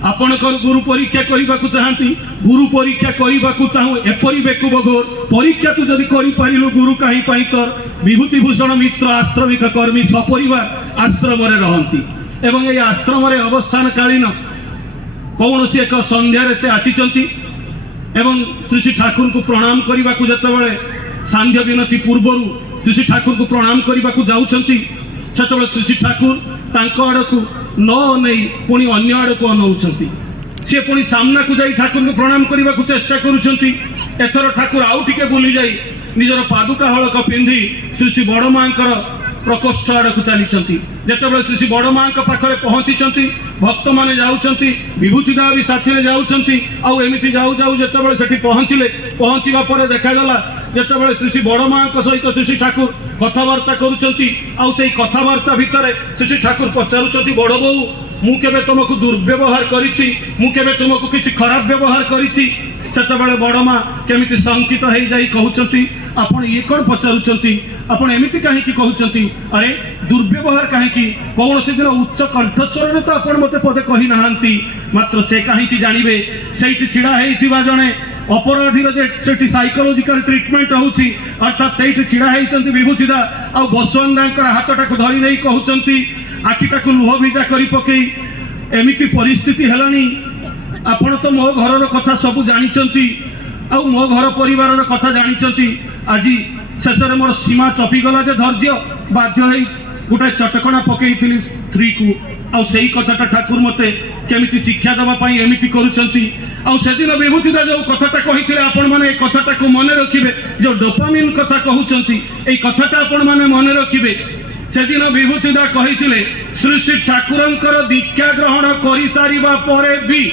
आपण गुरु परीक्षा करने को चाहती गुरु परीक्षा करने को चाहूँ एपरी बेकुब घोर परीक्षा तू जदि करू गुरु कहीं तोर विभूतिभूषण मित्र आश्रमिक कर्मी सपरिवार आश्रम रहती एवं ये आश्रम अवस्थान कालीन कौन सी एक संध्यारे से आसी एवं श्री श्री ठाकुर को प्रणाम करने को जितेबाला सांध्य विनती पूर्वर श्री श्री ठाकुर को प्रणाम करने को जाऊँगी से श्री श्री ठाकुर तांको आड़ को न नहीं पुणी अन्य आड़ को अनौंट सी पुणी सामना को जाई ठाकुर को प्रणाम करने को चेष्टा करुँचर ठाकुर आउ टिके बुली जाई निजर पादुका हलक पिंधि श्री श्री बड़ माँ प्रकोष्ठ आड़ को चली जितेबाला श्री श्री बड़ माँ पाखे पहुँची भक्त मैंने जाऊँच विभूतिदा भी साथी जाऊँच आमती जाऊ जाऊ जितेबाला से पहुँचले पहुँचवा पर देखागला जितेबाला श्री श्री बड़ माँ सहित श्री श्री ठाकुर कथबार्ता करुँच कथबार्ता भितर श्री श्री ठाकुर पचारुंट बड़ बो मुझे तुमको दुर्व्यवहार करें तुमको किसी खराब व्यवहार करी सेतबेले बड़ माँ केमिति शंकित हो जाई कहउचंती आपण ये कौन पचारुंट आपण एमिति कहीं कहउचंती अरे दुर्व्यवहार कहीं कौन से दिन उच्च कंठस्वर तो आपण मते पदे कही नाहांती मात्र से कहीं जानवे से छिड़ा होइतिबा जणे अपराधीर जे साइकोलॉजिकल ट्रिटमेंट होउची अर्थात से छिड़ा होइचंती विभूतिदा आ बसवंदांकर हाथटा को धरी नहीं कहउचंती आखिटा को लुह भिजा करी पकई एमिति परिस्थिति हेलानी आपण तो मो घर कथा सब जानी आ मो घर परिवार कथा जानी आज शेष में मोर सीमा चपीगला जे धैर्य बाध्य हो गोटे चटकणा पकई स्त्री को आउ से कथाटा ठाकुर मते केमिति शिक्षा देवाई एमती करुँच विभूतिदा जो कथाटा कही आपण मैंने कथाटा को मन रखिए जो डोपामिन कथा कहते ये कथाटा आपण मैंने मन रखिए से दिन विभूतिदा कही श्री श्री ठाकुर दीक्षा ग्रहण कर सारिबा परे भी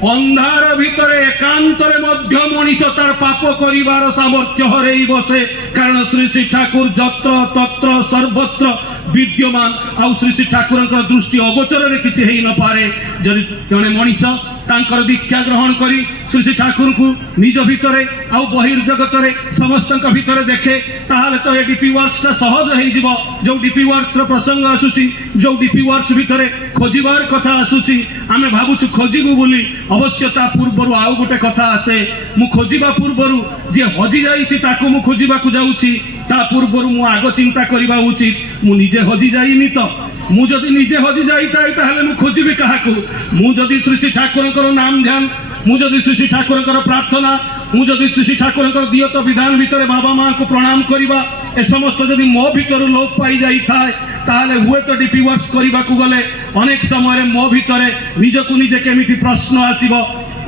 अंधार भितर एकांतरे मध्य मनीष तार पाप करिवार सामर्थ्य हरई बसे कारण श्री श्री ठाकुर जत्र तत्र सर्वत्र विद्यमान आउ श्री श्री ठाकुर दृष्टि अगोचर किसी हो न पारे जदि जड़े मनीष तांकर दीक्षा ग्रहण करी श्री श्री ठाकुर को निज भितर आउ बहिर्जगत समस्त भितर देखे ताहले तो ये डीपी वर्क्स सहज हो जो डीपी वर्क्स प्रसंग आसूसी जो डीपी वर्क्स भितर खोजार कथा आसूसी आमे भावुछु खोजिबु बोली अवश्य ता पूर्वर आउ गोटे कथा आसे मु खोजिबा पूर्वर जे हजि जाइछि ताको मु खोजिबा को जाउछि ता पूर्वर मु आगो चिंता करिबा उचित मु निजे हजि जाइनि तो ମୁଁ ଯଦି ନିଜେ ହଜି ଯାଇଥାଏ ତାହେଲେ ମୁଁ ଖୋଜିବି କାହାକୁ? ମୁଁ ଯଦି ଶ୍ରୀ ଶ୍ରୀ ଠାକୁରଙ୍କର ନାମ ଧ୍ୟାନ, ମୁଁ ଯଦି ଶ୍ରୀ ଶ୍ରୀ ଠାକୁରଙ୍କର ପ୍ରାର୍ଥନା, ମୁଁ ଯଦି ଶ୍ରୀ ଶ୍ରୀ ଠାକୁରଙ୍କର ଦିଅତ ବିଧାନ ଭିତରେ ବାବା ମାଙ୍କୁ ପ୍ରଣାମ କରିବା, ଏ ସମସ୍ତ ଯଦି ମୋ ଭିତରୁ ଲୋପ ପାଇ ଯାଇଥାଏ ତାହେଲେ ହୁଏତ ଡିପି ୱାର୍କସ୍ କରିବାକୁ ଗଲେ ଅନେକ ସମୟରେ ମୋ ଭିତରେ ନିଜକୁ ନିଜେ କେମିତି ପ୍ରଶ୍ନ ଆସିବ।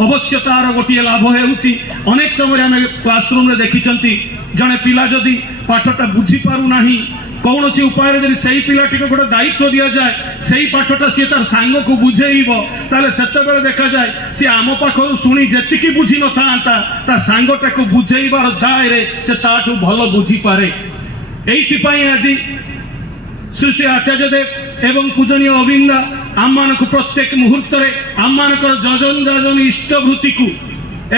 ଅବଶ୍ୟ ତାର ଗୋଟିଏ ଲାଭ ହେଉଛି, ଅନେକ ସମୟରେ ଆମେ କ୍ଲାସରୁମ୍ରେ ଦେଖିଛନ୍ତି ଜଣେ ପିଲା ଯଦି ପାଠଟା ବୁଝିପାରୁନାହିଁ, କୌଣସି ଉପାୟରେ ଯଦି ସେଇ ପିଲାଟିକୁ ଗୋଟେ ଦାୟିତ୍ୱ ଦିଆଯାଏ, ସେଇ ପାଠଟା ସିଏ ତାର ସାଙ୍ଗକୁ ବୁଝେଇବ, ତାହେଲେ ସେତେବେଳେ ଦେଖାଯାଏ ସିଏ ଆମ ପାଖରୁ ଶୁଣି ଯେତିକି ବୁଝି ନଥାନ୍ତା ତା ସାଙ୍ଗଟାକୁ ବୁଝେଇବାର ଦାୟରେ ସେ ତାଠୁ ଭଲ ବୁଝିପାରେ। ଏଇଥିପାଇଁ ଆଜି ଶ୍ରୀ ଶ୍ରୀ ଆଚାର୍ଯ୍ୟ ଦେବ ଏବଂ ପୂଜନୀୟ ଅବିନ୍ଦା ଆମମାନଙ୍କୁ ପ୍ରତ୍ୟେକ ମୁହୂର୍ତ୍ତରେ ଆମମାନଙ୍କର ଯଜନ ଯାଜନ ଇଷ୍ଟବୃତ୍ତିକୁ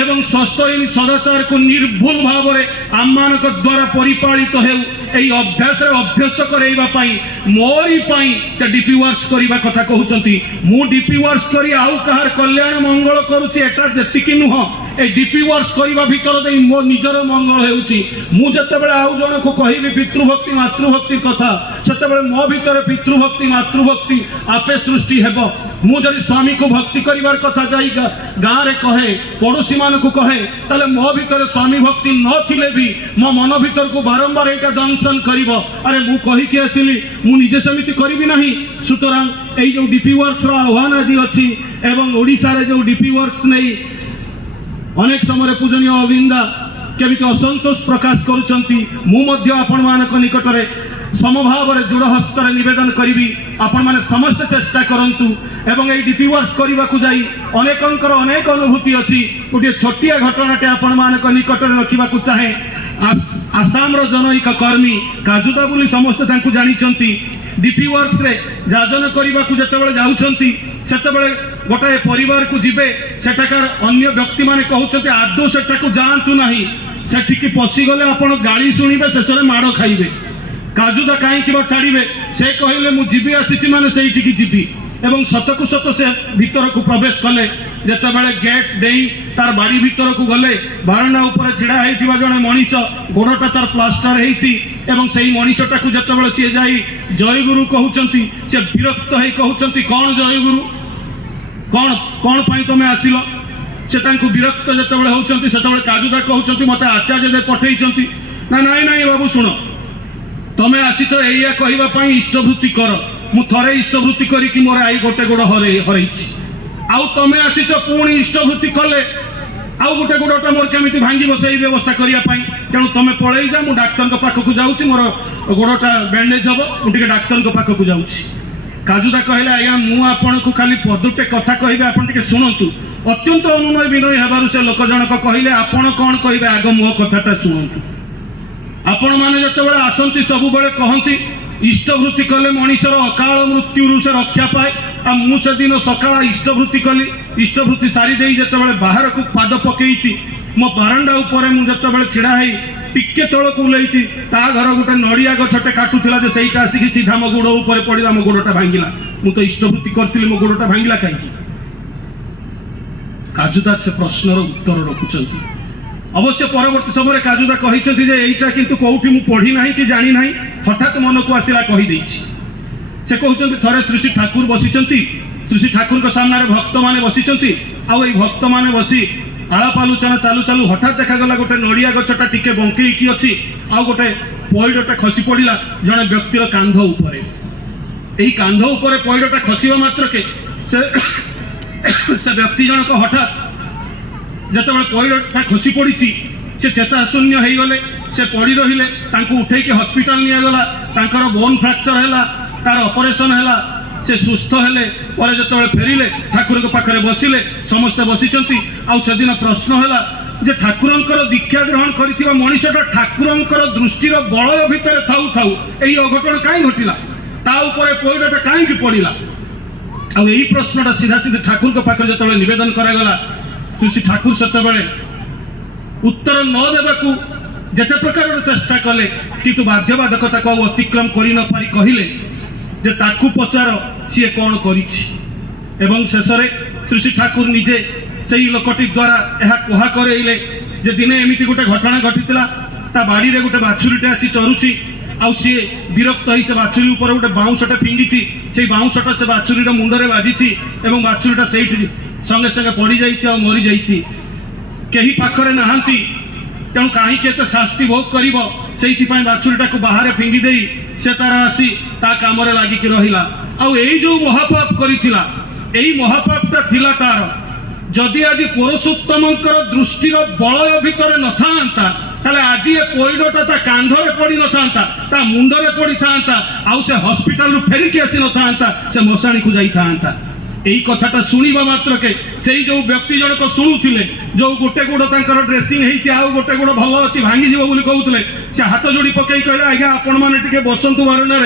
ଏବଂ ସ୍ୱସ୍ତୟିନୀ ସଦାଚାରକୁ ନିର୍ଭୁଲ ଭାବରେ ଆମମାନଙ୍କ ଦ୍ୱାରା ପରିପାଳିତ ହେଉ এই অভ্যাসরে অভ্যস্ত করাইবা পাই মোরি পাই সে ডিপি ওয়ার্কস করিবা কথা কহুচন্তি। মু ডিপি ওয়ার্কস করি আউ কাহার কল্যাণ মঙ্গল করুছি এটা যেতিকি নুহ, এই ডিপি ওয়ার্কস করিবা ভিতর দেই মো নিজর মঙ্গল হেউছি। মু যেতেবেলে আউ জনকু কহিবি পিতৃভক্তি মাতৃভক্তির কথা, সেতেবেলে মো ভিতরে পিতৃভক্তি মাতৃভক্তি আপে সৃষ্টি হেব। মু যদি স্বামীকে ভক্তি করিবার কথা যাই গাঁরে কহে, পড়োশী মানুষ কহে, তাহলে মো ভিতরে স্বামী ভক্তি নথিলে বি মো মন ভিতরকু বারম্বার এইটা দংশন করিব, আরে মু কহিকি আসিলি মু নিজে সেমিতি করিবি নাহি। সুতরাং এই যে ডিপি ওয়ার্কস আহ্বান আজ অছি এবং ওড়িশারে যে ডিপি ওয়ার্কস নেই অনেক সময় পূজনীয় অবিন্দা কেমিতি অসন্তোষ প্রকাশ করুচন্তি, মু মধ্য আপনମାନଙ୍କ নিকটরে সমভাବରେ দৃঢ় হস্তরে নিবেদন করিবি আপন মানে সমস্ত চেষ্টা করন্তু এবং এই ডিপি ওয়ার্কস করিবাকু যাই অনেকঙ্কর অনেক অনুভূতি অছি। গোটিয়ে ছোটিয়া ঘটনাটে আপনମାନଙ୍କ নিকটরে রখিবাকু চাহে। আসামর জনৈক কর্মী কাজুদা বলি সমস্তে তাଙ୍କୁ জানিছন্তি। ডিপি ওয়ার্কসরে যাজন করিবাকু যেতেবেলে যাউছন্তি সেতেবেলে গোটাଏ ପରିବାରକୁ ଯିବେ, ସେଠାକାର ଅନ୍ୟ ବ୍ୟକ୍ତିମାନେ କହୁଛନ୍ତି ଆଦୌ ସେଠାକୁ ଯାଆନ୍ତୁ ନାହିଁ, ସେଠିକି ପଶିଗଲେ ଆପଣ ଗାଳି ଶୁଣିବେ, ଶେଷରେ ମାଡ଼ ଖାଇବେ। କାଜୁଦା କାହିଁକି ବା ଛାଡ଼ିବେ? ସେ କହିଲେ ମୁଁ ଯିବି ଆସିଛି ମାନେ ସେଇଠିକି ଯିବି ଏବଂ ସତକୁ ସତ ସେ ଭିତରକୁ ପ୍ରବେଶ କଲେ। ଯେତେବେଳେ ଗେଟ୍ ଦେଇ ତାର ବାଡ଼ି ଭିତରକୁ ଗଲେ, ବାରଣ୍ଡା ଉପରେ ଛିଡ଼ା ହେଇଥିବା ଜଣେ ମଣିଷ, ଗୋଡ଼ଟା ତାର ପ୍ଲାଷ୍ଟର ହେଇଛି ଏବଂ ସେଇ ମଣିଷଟାକୁ ଯେତେବେଳେ ସିଏ ଯାଇ ଜୟଗୁରୁ କହୁଛନ୍ତି, ସେ ବିରକ୍ତ ହେଇ କହୁଛନ୍ତି କ'ଣ ଜୟଗୁରୁ, କ'ଣ ପାଇଁ ତମେ ଆସିଲ? ସେ ତାଙ୍କୁ ବିରକ୍ତ ଯେତେବେଳେ ହେଉଛନ୍ତି ସେତେବେଳେ କାଜୁଦା କହୁଛନ୍ତି ମୋତେ ଆଚାର୍ଯ୍ୟ ଦେବ ପଠେଇଛନ୍ତି। ନା ନାଇଁ ନାଇଁ ବାବୁ ଶୁଣ, ତମେ ଆସିଛ ଏଇଆ କହିବା ପାଇଁ ଇଷ୍ଟବୃତ୍ତି କର। ମୁଁ ଥରେ ଇଷ୍ଟବୃତ୍ତି କରିକି ମୋର ଆଇ ଗୋଟେ ଗୋଡ଼ ହରେଇଛି, ଆଉ ତମେ ଆସିଛ ପୁଣି ଇଷ୍ଟବୃତ୍ତି କଲେ ଆଉ ଗୋଟେ ଗୋଡ଼ଟା ମୋର କେମିତି ଭାଙ୍ଗିବ ସେଇ ବ୍ୟବସ୍ଥା କରିବା ପାଇଁ। ତେଣୁ ତମେ ପଳେଇ ଯା, ମୁଁ ଡାକ୍ତରଙ୍କ ପାଖକୁ ଯାଉଛି, ମୋର ଗୋଡ଼ଟା ବ୍ୟାଣ୍ଡେଜ୍ ହବ, ମୁଁ ଟିକେ ଡାକ୍ତରଙ୍କ ପାଖକୁ ଯାଉଛି। କାଜୁଦା କହିଲେ ଆଜ୍ଞା ମୁଁ ଆପଣଙ୍କୁ ଖାଲି ପଦଟେ କଥା କହିବେ, ଆପଣ ଟିକେ ଶୁଣନ୍ତୁ। ଅତ୍ୟନ୍ତ ଅନୁନୟ ବିନୟ ହେବାରୁ ସେ ଲୋକ ଜଣକ କହିଲେ ଆପଣ କ'ଣ କହିବେ ଆଗ ମୋ କଥାଟା ଶୁଣନ୍ତୁ। ଆପଣମାନେ ଯେତେବେଳେ ଆସନ୍ତି ସବୁବେଳେ କହନ୍ତି ଇଷ୍ଟବୃତ୍ତି କଲେ ମଣିଷର ଅକାଳ ମୃତ୍ୟୁରୁ ସେ ରକ୍ଷା ପାଏ, ଆଉ ମୁଁ ସେଦିନ ସକାଳ ଇଷ୍ଟବୃତ୍ତି କଲି। ଇଷ୍ଟବୃତ୍ତି ସାରି ଦେଇ ଯେତେବେଳେ ବାହାରକୁ ପାଦ ପକେଇଛି, ମୋ ବାରଣ୍ଡା ଉପରେ ମୁଁ ଯେତେବେଳେ ଛିଡ଼ା ହେଇ ଟିକେ ତଳକୁ ଓହ୍ଲେଇଛି, ତା ଘର ଗୋଟେ ନଡ଼ିଆ ଗଛଟେ କାଟୁଥିଲା ଯେ ସେଇଟା ଆସିକି ସିଧା ମୋ ଗୋଡ଼ ଉପରେ ପଡ଼ିଲା, ମୋ ଗୋଡ଼ଟା ଭାଙ୍ଗିଲା। ମୁଁ ତ ଇଷ୍ଟବୃତ୍ତି କରିଥିଲି, ମୋ ଗୋଡ଼ଟା ଭାଙ୍ଗିଲା କାହିଁକି? କାଜୁଦା ସେ ପ୍ରଶ୍ନର ଉତ୍ତର ରଖୁଛନ୍ତି। ଅବଶ୍ୟ ପରବର୍ତ୍ତୀ ସମୟରେ କାଜୁଦା କହିଛନ୍ତି ଯେ ଏଇଟା କିନ୍ତୁ କୋଉଠି ମୁଁ ପଢ଼ି ନାହିଁ କି ଜାଣି ନାହିଁ, ହଠାତ୍ ମନକୁ ଆସିଲା କହିଦେଇଛି। ସେ କହୁଛନ୍ତି ଥରେ ଶ୍ରୀ ଶ୍ରୀ ଠାକୁର ବସିଛନ୍ତି, ଶ୍ରୀ ଶ୍ରୀ ଠାକୁରଙ୍କ ସାମ୍ନାରେ ଭକ୍ତମାନେ ବସିଛନ୍ତି, ଆଉ ଏଇ ଭକ୍ତମାନେ ବସି ଆଳାପ ଆଲୋଚନା ଚାଲୁ ଚାଲୁ ହଠାତ୍ ଦେଖାଗଲା ଗୋଟେ ନଡ଼ିଆ ଗଛଟା ଟିକେ ବଙ୍କେଇକି ଅଛି, ଆଉ ଗୋଟେ ପଇଡ଼ଟା ଖସି ପଡ଼ିଲା ଜଣେ ବ୍ୟକ୍ତିର କାନ୍ଧ ଉପରେ। ଏଇ କାନ୍ଧ ଉପରେ ପଇଡ଼ଟା ଖସିବା ମାତ୍ରକେ ସେ ବ୍ୟକ୍ତି ଜଣକ ହଠାତ୍ ଯେତେବେଳେ ପଇଡ଼ଟା ଖସି ପଡ଼ିଛି ସେ ଚେତାଶୂନ୍ୟ ହେଇଗଲେ, ସେ ପଡ଼ି ରହିଲେ। ତାଙ୍କୁ ଉଠେଇକି ହସ୍ପିଟାଲ ନିଆଗଲା, ତାଙ୍କର ବୋନ୍ ଫ୍ରାକ୍ଚର ହେଲା, ତାର ଅପରେସନ୍ ହେଲା, ସେ ସୁସ୍ଥ ହେଲେ। ପରେ ଯେତେବେଳେ ଫେରିଲେ ଠାକୁରଙ୍କ ପାଖରେ ବସିଲେ, ସମସ୍ତେ ବସିଛନ୍ତି। ଆଉ ସେଦିନ ପ୍ରଶ୍ନ ହେଲା ଯେ ଠାକୁରଙ୍କର ଦୀକ୍ଷା ଗ୍ରହଣ କରିଥିବା ମଣିଷଟା ଠାକୁରଙ୍କର ଦୃଷ୍ଟିର ବଳୟ ଭିତରେ ଥାଉ ଥାଉ ଏଇ ଅଘଟଣ କାହିଁ ଘଟିଲା, ତା ଉପରେ ପଇଡ଼ଟା କାହିଁକି ପଡ଼ିଲା? ଆଉ ଏଇ ପ୍ରଶ୍ନଟା ସିଧା ସିଧା ଠାକୁରଙ୍କ ପାଖରେ ଯେତେବେଳେ ନିବେଦନ କରାଗଲା, ଶ୍ରୀ ଠାକୁର ସେତେବେଳେ ଉତ୍ତର ନ ଦେବାକୁ ଯେତେ ପ୍ରକାରର ଚେଷ୍ଟା କଲେ, କିନ୍ତୁ ବାଧ୍ୟବାଧକତାକୁ ଆଉ ଅତିକ୍ରମ କରି ନ ପାରି କହିଲେ ଯେ ତାକୁ ପଚାର ସିଏ କ'ଣ କରିଛି। ଏବଂ ଶେଷରେ ଶ୍ରୀ ଠାକୁର ନିଜେ ସେଇ ଲୋକଟି ଦ୍ୱାରା ଏହା କୁହା କରେଇଲେ ଯେ ଦିନେ ଏମିତି ଗୋଟେ ଘଟଣା ଘଟିଥିଲା, ତା ବାଡ଼ିରେ ଗୋଟେ ବାଛୁରୀଟେ ଆସି ଚରୁଛି, आउ सी विरक्त हो से बाछुरी ऊपर गोटे बाउंशटा फिंगी से बाउंशटा से बाछुरी मुंडे बाजी और बाछुरीटा से संगे संगे पड़ जा मरी जा कहीं पाखरे नहांती तेणु कहीं एत शास्ति भोग कर से बाछुरीटा को बाहर फिंगी दे से तार आसी ता काम लगिक रहा आई जो महापाप करिथिला एई महापापटा थिला तार जदि आज पुरुषोत्तम दृष्टिर बलय भितर न था ताले आज ये पैडटा ता कांधरे पड़ी न था मुंडरे पड़ी था आउ से हॉस्पिटल फेरिकी आसी न था से मशाणी को जाई था यही कथाटा शुणा मात्र के से जो व्यक्ति जनक शुणुले जो गोटे गोड़ तर ड्रेसिंग आउ गोटे गोड़ भल अच्छी भांगी कहते से हाथ जोड़ी पकई कहले आज्ञा आपण मैंने बसतु बारणार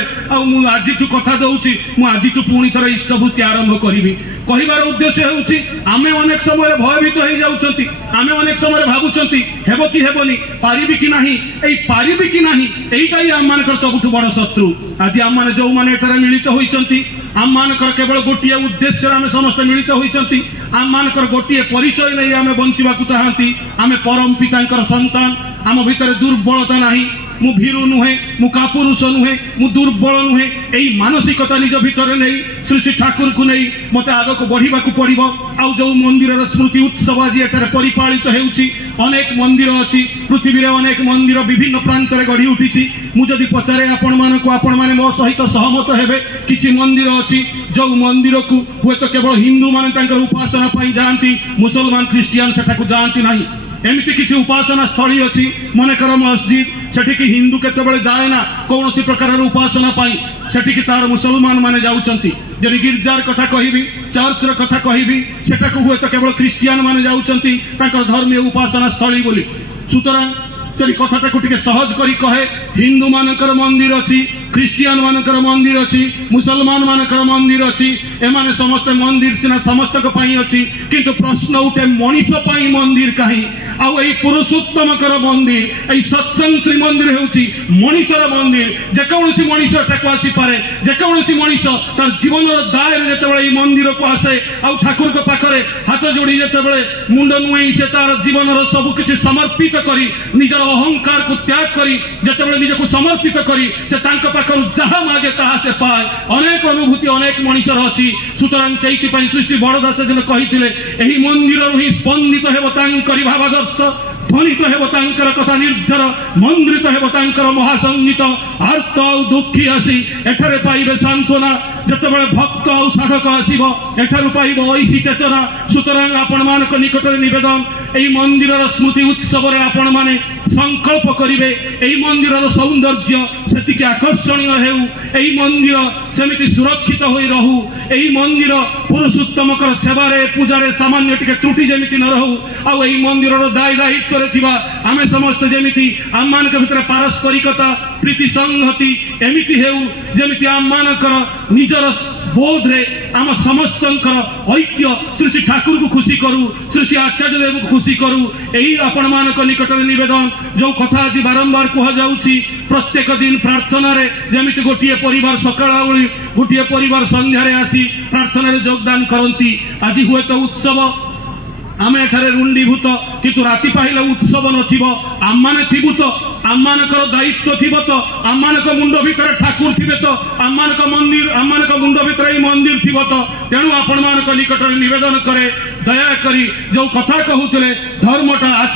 आज कथा दूसरी मुझे पुणी थर इष्टभूति आरंभ करी कहबार उद्देश्य होउछि आमे अनेक समय भयभीत हो जाउछंती आमे अनेक समय भाबुछंती हेबो कि हेबोनी पारिबी कि नाही एई पारिबी कि नाही एईटाई आम मानकर सबुठ बड़ शत्रु आज आम माने जो माने एटारे मिलित होइछंती आम मानकर केवल गोटिए उद्देश्य आमे समस्त मिलित होइछंती आम मानकर गोटिए परिचय नै आमे बंचिबाकू चाहंती आमे परम पितांकर संतान आम भितर दुर्बलता नाही मु भीरु नुहे मु कापुरुष नुहे मु दुर्बल नुहे यही मानसिकता निज भितर नहीं श्री श्री ठाकुर को नहीं मत आग को बढ़ा पड़ो आउ जो मंदिर स्मृति उत्सव आज एटारे परिपालित होउछि अनेक मंदिर अच्छी पृथ्वी रे अनेक मंदिर विभिन्न प्रांत में गढ़ी उठी मुझे पचारे आपण माने मो सहित सहमत हेबे किछि मंदिर अच्छी जो मंदिर को हुए तो केवल हिंदू माने उपासना पाई जाती मुसलमान ख्रिस्टियान सेठाकू जाती नहीं एमती किसी उपासना स्थली अच्छी मनकर मस्जिद सेठिकी हिंदू केतबेले जाए ना कौन प्रकार उपासना पाई सेठिकी तार मुसलमान माने जाउछंती जदि गिरजार कथा कहिबी चर्चर कथा कहिबी सेटाकू हुए तो केवल ख्रिस्टियान माने जाउछंती तांकर धर्मीय उपासना स्थली बोली सुतरां तरी कथाटा को टिके सहज करी कहे हिंदू मानकर मंदिर अच्छी ख्रिस्टियान मानकर मंदिर अच्छी मुसलमान मानकर मंदिर अच्छी एमाने समस्त मंदिर सिना समस्त अच्छी किंतु प्रश्न उठे मनीष पाई मंदिर कहीं आउ यही पुरुषोत्तम मंदिर यही सत्संग श्री मंदिर होउछि मनीषर मंदिर जेकोसी मनीष एटाकू आसी पारे जेकोसी मनीष तार जीवन दायर जेतेबेले मंदिर को आसे आउ ठाकुर के पाखरे हाथ जोड़ी जेतेबेले मुंड नुई से तार जीवन सब किछि समर्पित करी निजर अहंकार को त्याग करी जेतेबेले निजको समर्पित करी से तांका पाखरु जहा मागे ताहा से पाए अनेक अनुभूति अनेक मनीषर अछि सुतरां सेइति पई श्री श्री बड़दास जन कहिथिले एही मंदिर ही स्पंदित हेबो तांकरि भावादर्श ध्वनित हेबो तांकर कथा निर्झर मंद्रित हेबो तांकर महासंगीत आर्त दुखी आसी एठारे पाइबे सांत्वना जेतेबेले भक्त आउ साधक आसीबो एठारु पाइबो ऐसी चेतना सुतरां आपण मानक निकटरे निवेदन एई मंदिरर स्मृति उत्सव रे आपण माने संकल्प करिवे एई मंदिरर सौंदर्य सेतिके आकर्षणीय हेउ एई मंदिर सेमिति सुरक्षित होई रहू एई मंदिर पुरुषोत्तमकर सेवारे पूजारे सामान्य टिके त्रुटि जेमिति न रहू आउ एई मंदिरर दाय दायित्व रे थिबा आमे समस्त जेमिति आम मानक भितर पारस्परिकता प्रीति संहति एमिति हेउ जेमिति आम मानकर निजर बोध रे आम समस्तंकर ऐक्य श्री श्री ठाकुर को खुशी करू श्री श्री आचार्य देव को खुशी करू एही आपण मानक निकटरे निवेदन जो कथा आज बारंबार कह जाउछि प्रत्येक दिन प्रार्थना रे जेमिति गोटिए परिवार सकाळ ओळी गोटिए परिवार संध्यारे आसी प्रार्थना रे योगदान करंती आज हुए तो उत्सव आमे एठारे रुंडीभूत किंतु राति पाइले उत्सव नथिबो आम माने थिबु तो आम मानकर दायित्व थिबो तो आम मानक मुंड भितर ठाकुर थिबे तो आम मानक मंदिर आम मानक मुंड भितर ही मंदिर थिबो तो तेणु आपण मानक निकटरे निवेदन करे दया करी जो कथा कहूतले धर्मटा